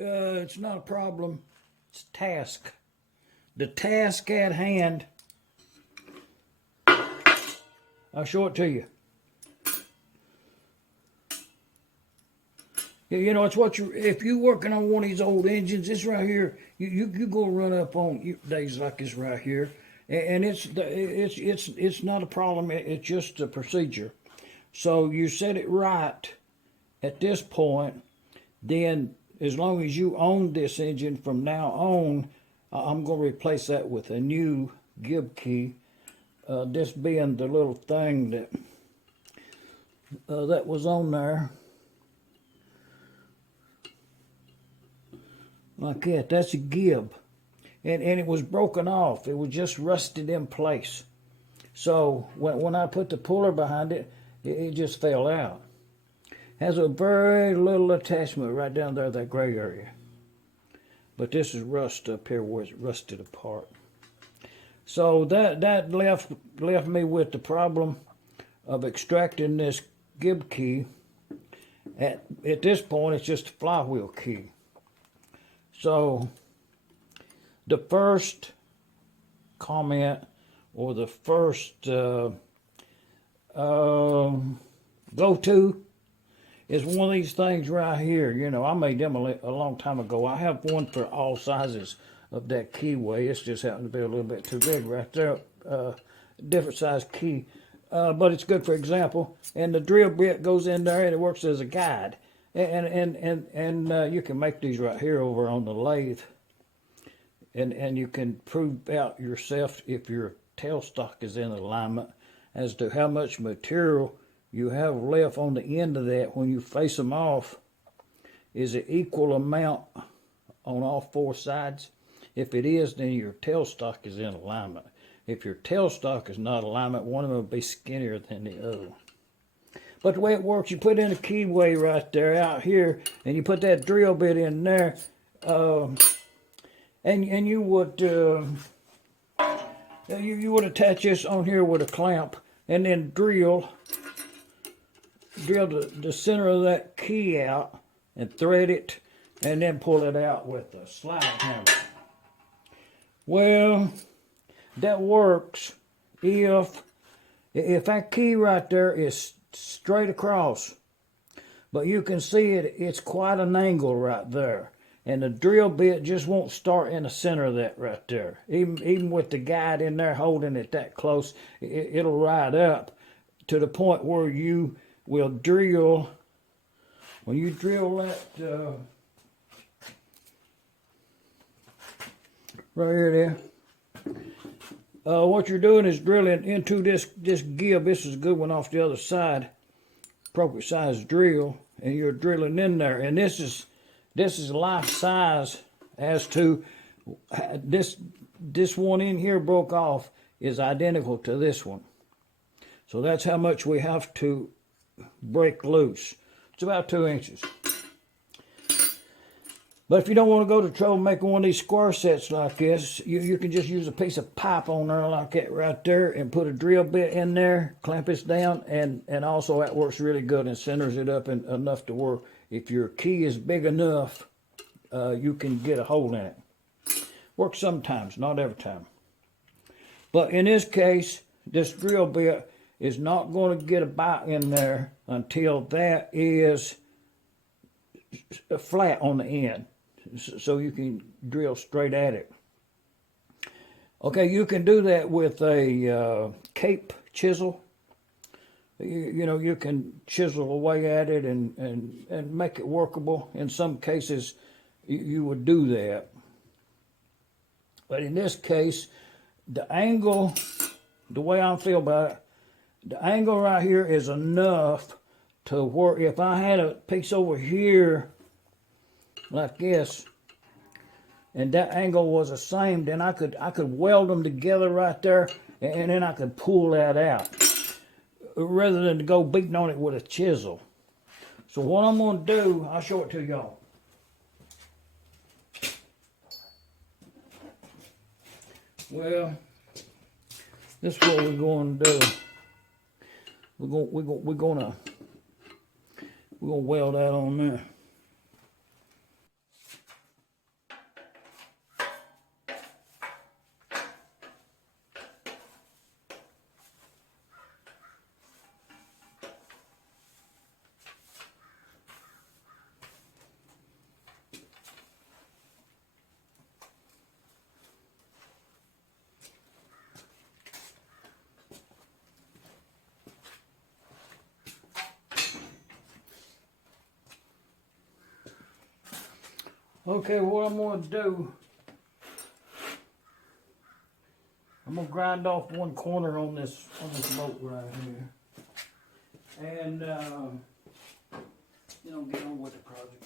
It's not a problem. It's a task. The task at hand. I'll show it to you. You know, it's what you. If you're working on one of these old engines, it's right here. You go run up on days like this right here, and it's not a problem. It's just a procedure. So you set it right at this point. Then, as long as you own this engine from now on, I'm going to replace that with a new gib key. This being the little thing that was on there. Like that. That's a gib. And it was broken off. It was just rusted in place. So when I put the puller behind it, it just fell out. Has a very little attachment right down there, that gray area. But this is rust up here where it's rusted apart. So that left me with the problem of extracting this gib key. At this point, it's just a flywheel key. So the first comment or the first go-to is one of these things right here. You know, I made them a long time ago. I have one for all sizes of that keyway. It's just happened to be a little bit too big right there. Different size key. But it's good for example. And the drill bit goes in there and it works as a guide. And you can make these right here over on the lathe. And you can prove out yourself if your tailstock is in alignment as to how much material you have left on the end of that when you face them off. Is it equal amount on all four sides? If it is, then your tailstock is in alignment. If your tailstock is not alignment, one of them will be skinnier than the other. But the way it works, you put in a keyway right there out here, and you put that drill bit in there, and you would you would attach this on here with a clamp, and then drill the center of that key out and thread it, and then pull it out with a slide hammer. Well, that works if that key right there is straight across, but you can see it's quite an angle right there, and the drill bit just won't start in the center of that right there. Even with the guide in there holding it that close, it'll ride up to the point where you will drill. When you drill that right here there, what you're doing is drilling into this gib. This is a good one off the other side, appropriate size drill, and you're drilling in there. And this is life size as to this one in here broke off is identical to this one. So that's how much we have to break loose. It's about 2 inches. But if you don't want to go to trouble making one of these square sets like this, you can just use a piece of pipe on there like that right there and put a drill bit in there, clamp this down, and also that works really good and centers it up enough to where if your key is big enough, you can get a hole in it. Works sometimes, not every time. But in this case, this drill bit is not going to get a bite in there until that is flat on the end, so you can drill straight at it. Okay, you can do that with a cape chisel. You know, you can chisel away at it and make it workable. In some cases, you would do that. But in this case, the angle, the way I feel about it, the angle right here is enough to where if I had a piece over here like this, and that angle was the same, then I could weld them together right there, and then I could pull that out, rather than to go beating on it with a chisel. So what I'm going to do, I'll show it to y'all. Well, this is what we're going to do. We're gonna weld that on there. Okay, what I'm going to do, I'm going to grind off one corner on this bolt right here. And, get on with the project.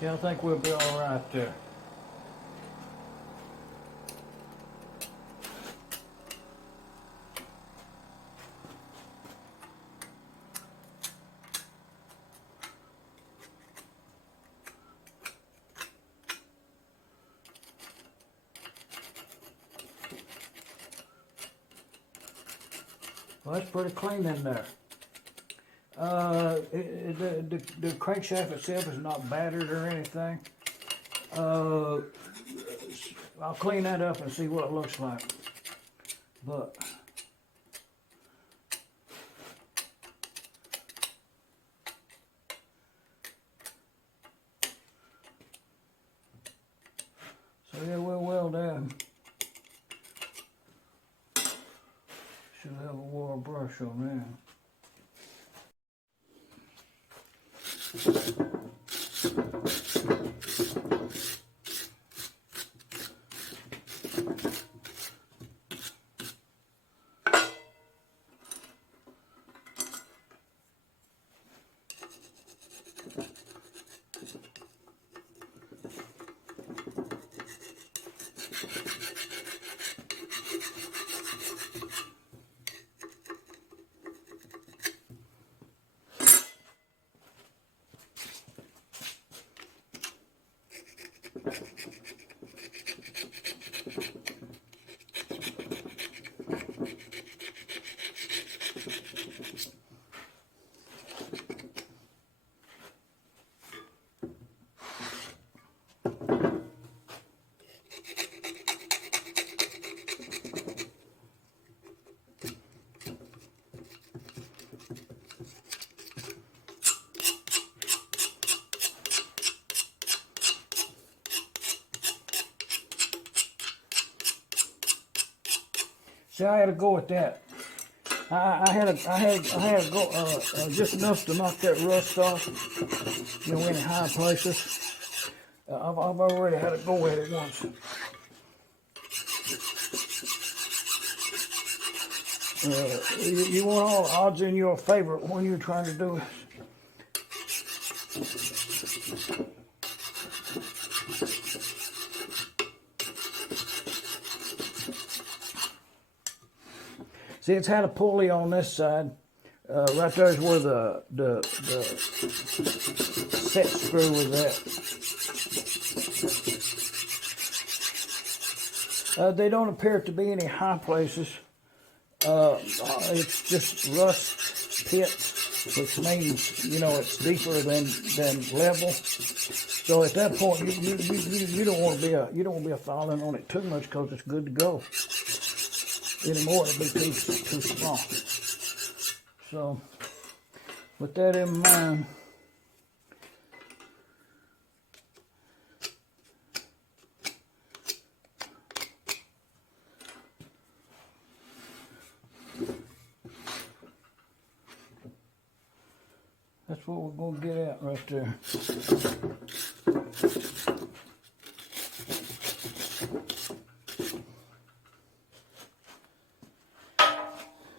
Yeah, I think we'll be all right there. Well, that's pretty clean in there. The crankshaft itself is not battered or anything. I'll clean that up and see what it looks like. But so yeah, we'll weld that. Should have a wire brush on there. See, I had to go with that. I had to go just enough to knock that rust off. In high places. I've already had to go at it once. You want all odds in your favor when you're trying to do it. See, it's had a pulley on this side. Right there is where the set screw was at. They don't appear to be any high places. It's just rust pits, which means it's deeper than level. So at that point, you don't want to be a filing on it too much because it's good to go. Anymore, it'll be too small. So, with that in mind, that's what we're going to get at right there.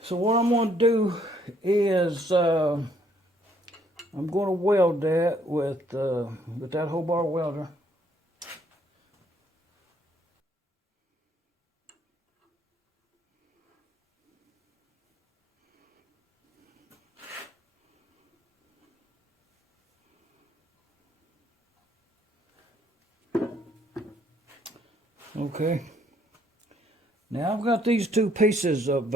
So what I'm going to do is I'm going to weld that with that whole bar welder. Okay. Now I've got these two pieces of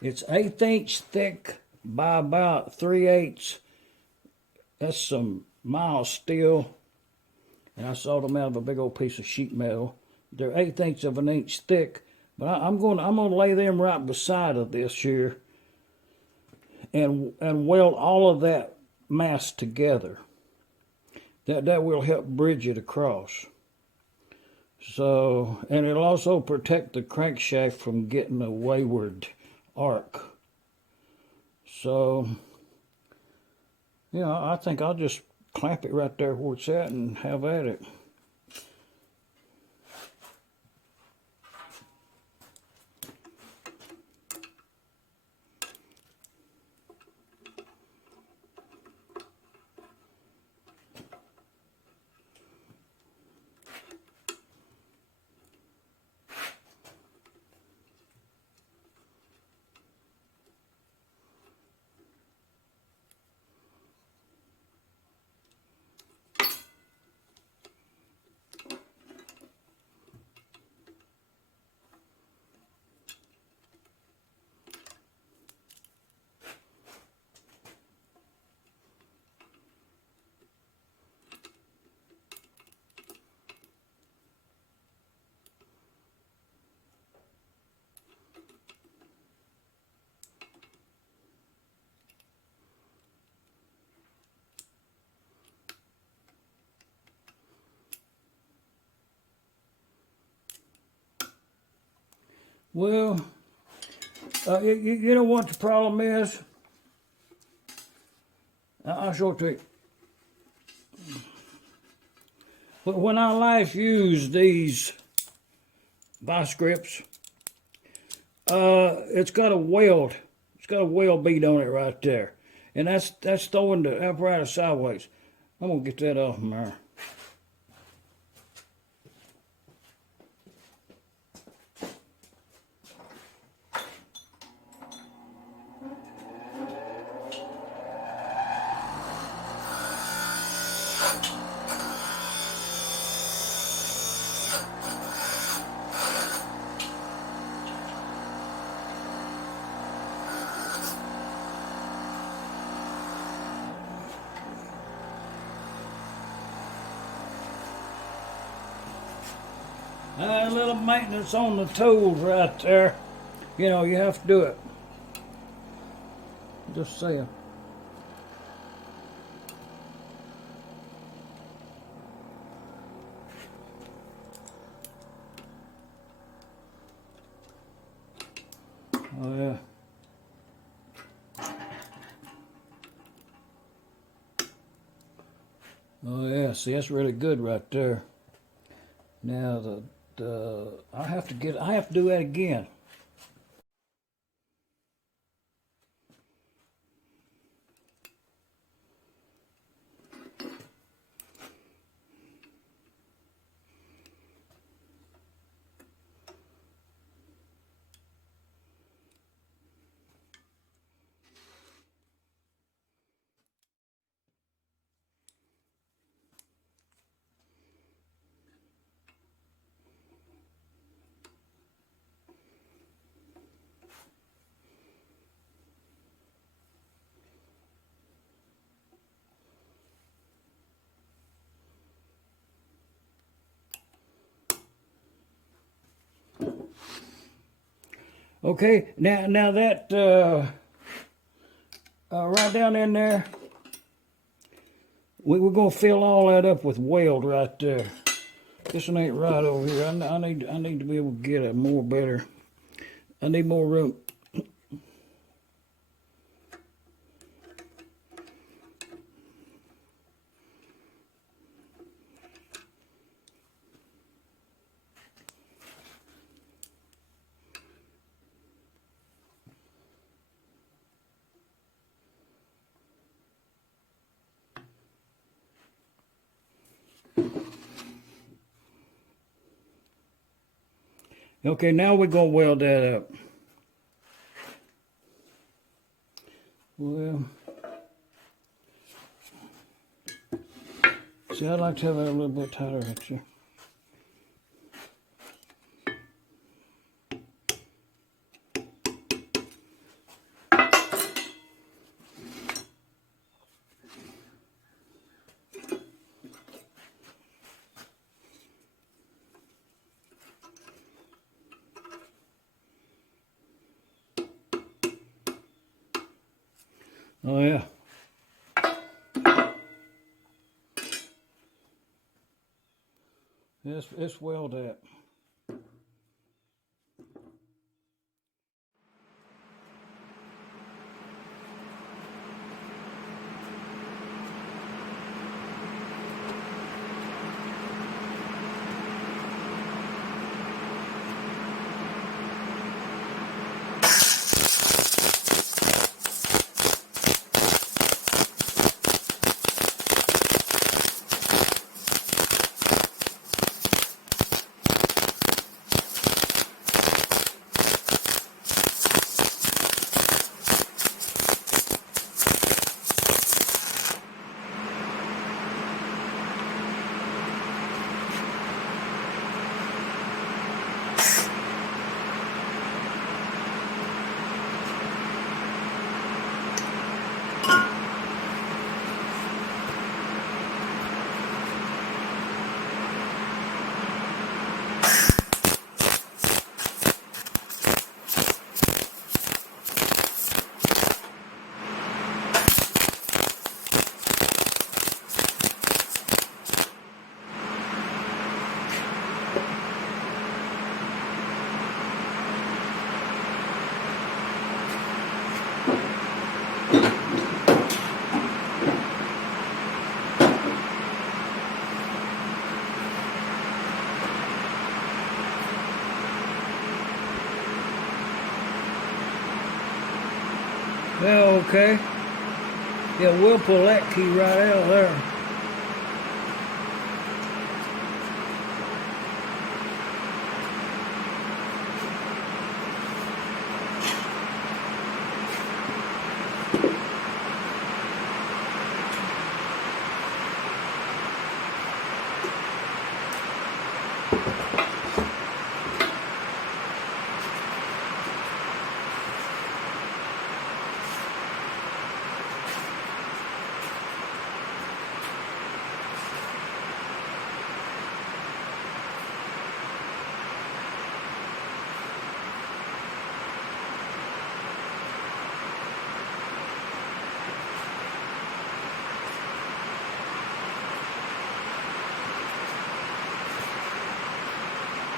it's 1/8 inch thick by about 3/8. That's some mild steel, and I sawed them out of a big old piece of sheet metal. They're 1/8 of an inch thick, but I'm gonna lay them right beside of this here, and weld all of that mass together. That will help bridge it across. So, and it'll also protect the crankshaft from getting a wayward arc. So, you know, I think I'll just clamp it right there where it's at and have at it. Well, you know what the problem is? I'll show it to you. When I last used these vice grips, it's got a weld. It's got a weld bead on it right there, and that's throwing the apparatus sideways. I'm gonna get that off from there. A little maintenance on the tools right there. You know, you have to do it. Just saying. Oh yeah. Oh yeah, see, that's really good right there. Now I have to do that again. Okay, now that right down in there, we're gonna fill all that up with weld right there. This one ain't right over here. I need to be able to get a more better. I need more room. Okay, now we're gonna weld that up. Well, See, I'd like to have that a little bit tighter right here. Oh yeah. It's welded up. Yeah, okay. Yeah, we'll pull that key right out of there.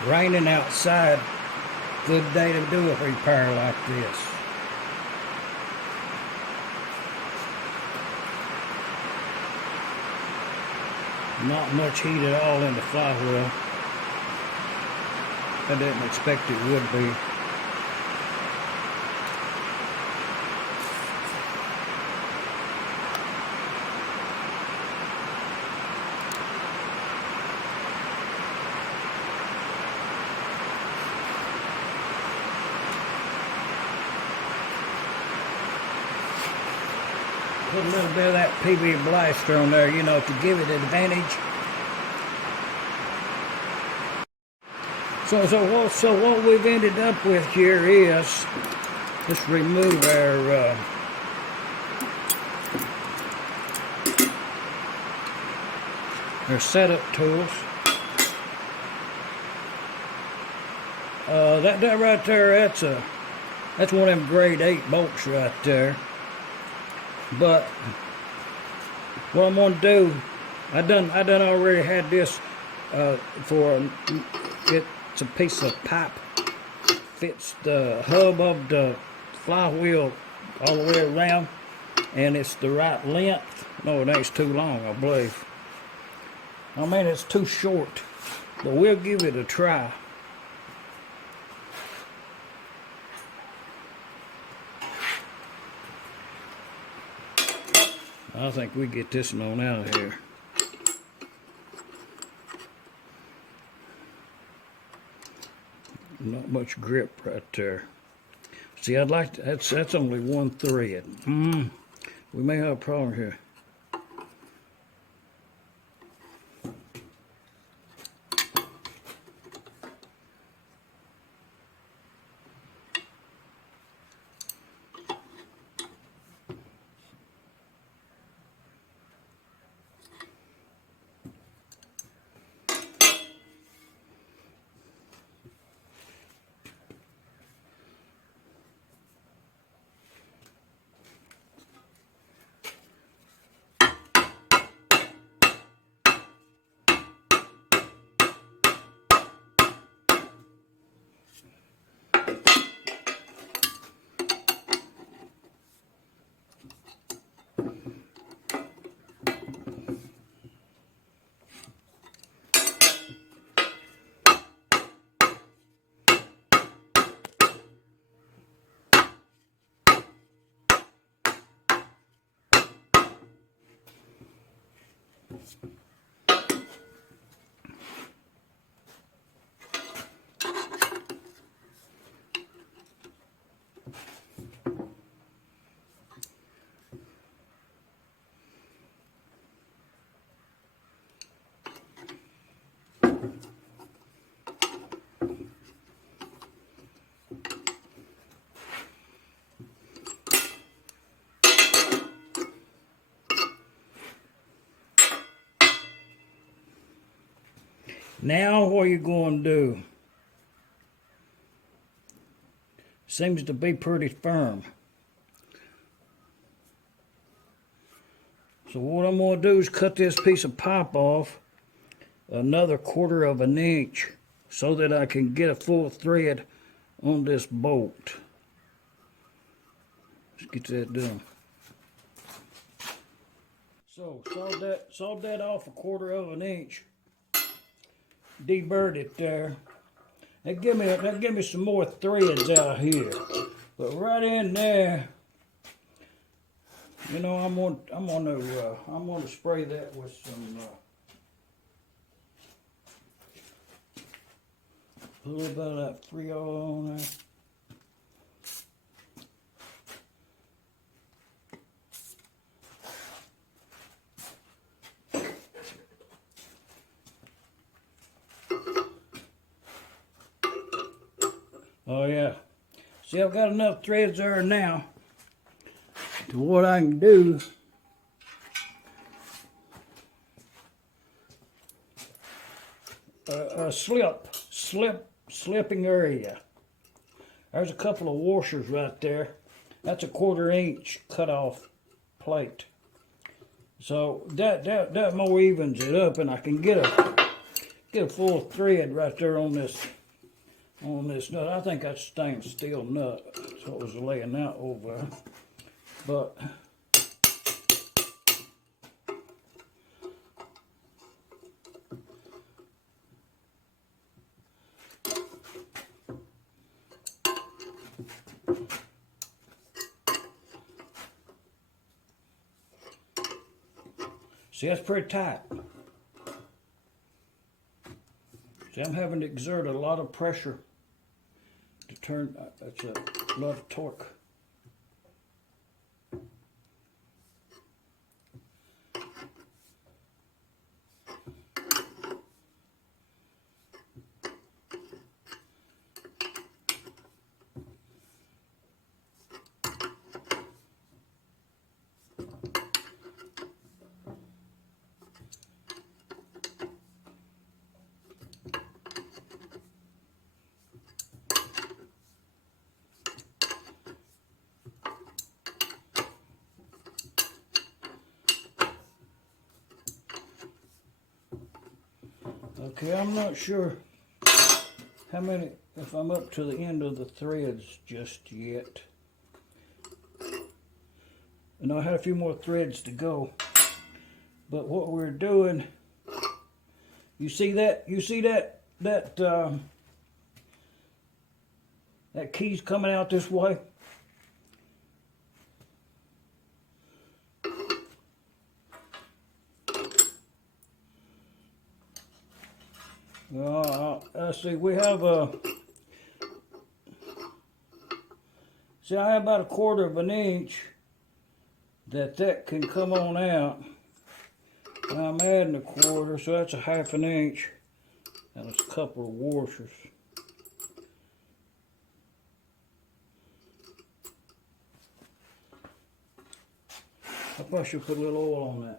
Raining outside, good day to do a repair like this. Not much heat at all in the flywheel. I didn't expect it would be. Put a little bit of that PB blaster on there, you know, to give it an advantage. So what we've ended up with here is, let's remove our setup tools. That right there, that's one of them grade 8 bolts right there. But what I'm gonna do, I done already had this it's a piece of pipe, fits the hub of the flywheel all the way around, and it's the right length. No, it ain't too long, I believe. I mean, it's too short, but we'll give it a try. I think we get this one on out of here. Not much grip right there. See, I'd like to, that's only one thread. We may have a problem here. Now what you're going to do, seems to be pretty firm. So what I'm going to do is cut this piece of pipe off another 1/4 of an inch so that I can get a full thread on this bolt. Let's get that done. So sawed that off a 1/4 of an inch. Deburred it there. That give me some more threads out here. But right in there, you know, I'm gonna spray that with some a little bit of that Freon on there. Oh yeah. See, I've got enough threads there now to what I can do. A slipping area. There's a couple of washers right there. That's a 1/4 inch cut off plate. So that more evens it up, and I can get a full thread right there on this nut. I think that's stainless steel nut. That's what was laying out over. But see, that's pretty tight. See, I'm having to exert a lot of pressure to turn. That's a lot of torque. Okay, I'm not sure how many, if I'm up to the end of the threads just yet. And I had a few more threads to go. But what we're doing, you see that key's coming out this way? Let's see, we have see, I have about a 1/4 of an inch that can come on out. And I'm adding a 1/4, so that's a 1/2 an inch. And it's a couple of washers. I probably should put a little oil on that.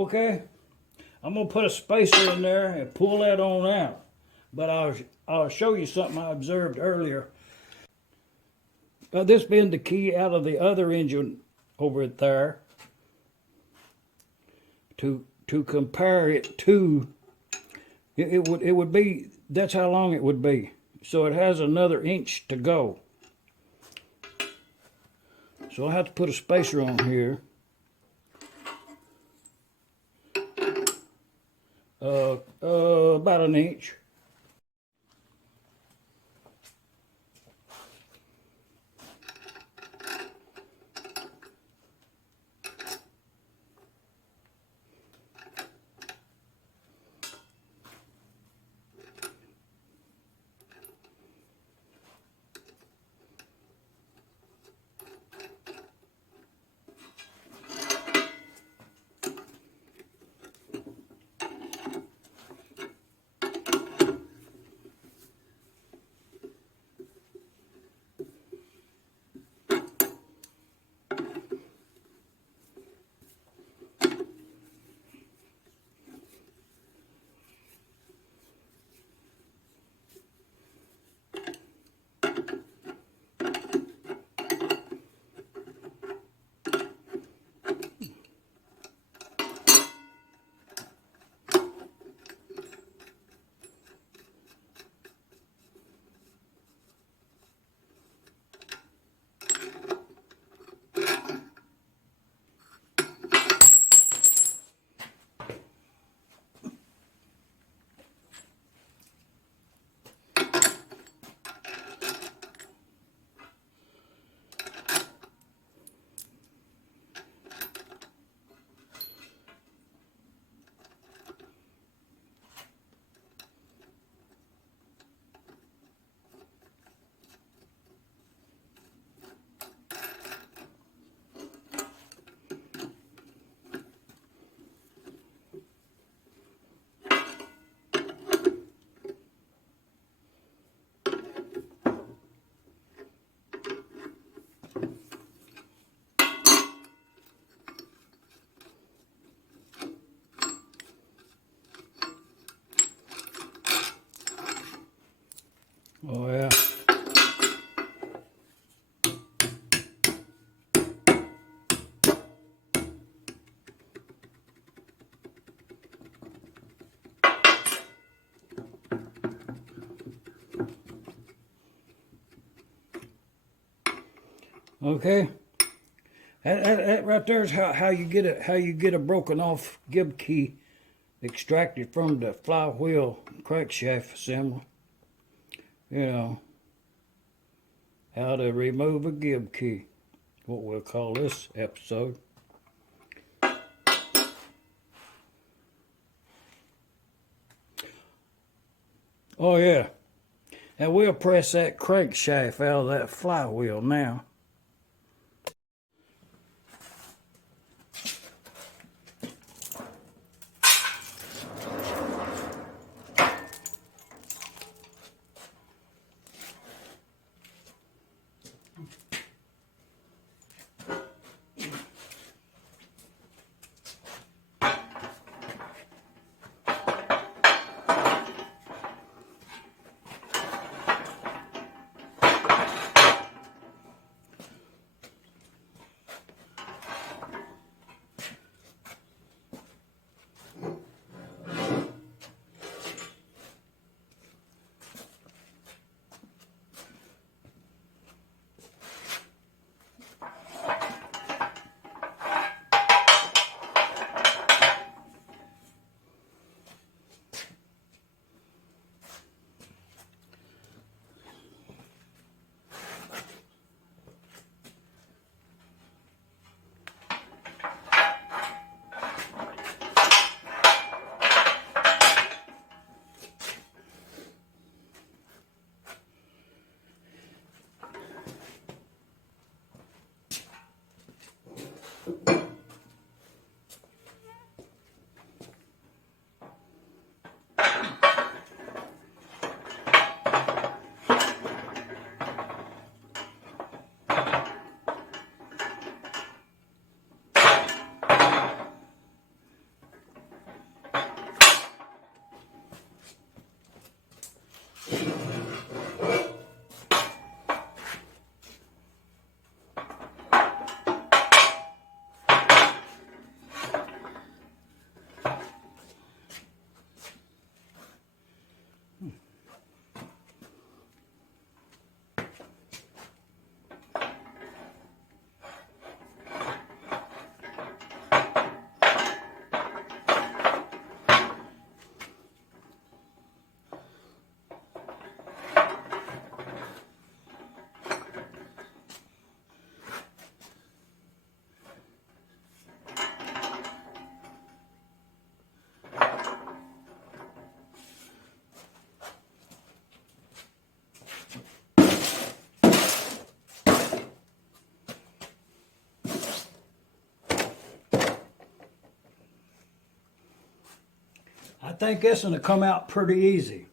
Okay, I'm gonna put a spacer in there and pull that on out. But I'll show you something I observed earlier. This being the key out of the other engine over there to compare it to, it would be, that's how long it would be. So it has another inch to go. So I have to put a spacer on here. About an inch. Oh yeah. Okay. That right there is how you get a broken off gib key extracted from the flywheel crankshaft assembly. You know, how to remove a gib key, what we'll call this episode. Oh yeah, and we'll press that crankshaft out of that flywheel now. I think this one will come out pretty easy.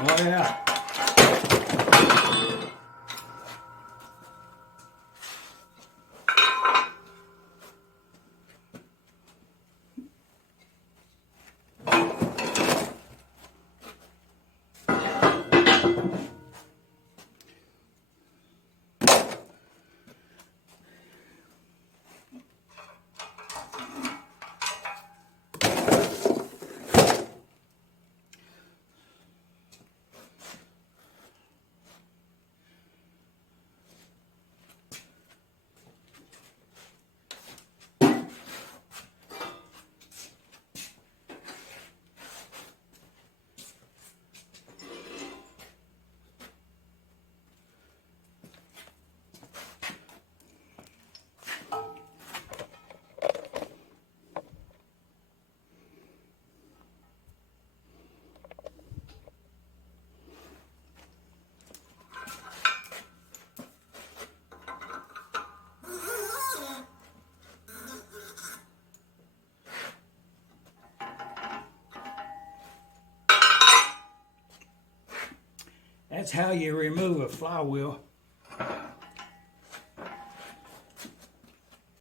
Oh yeah. That's how you remove a flywheel.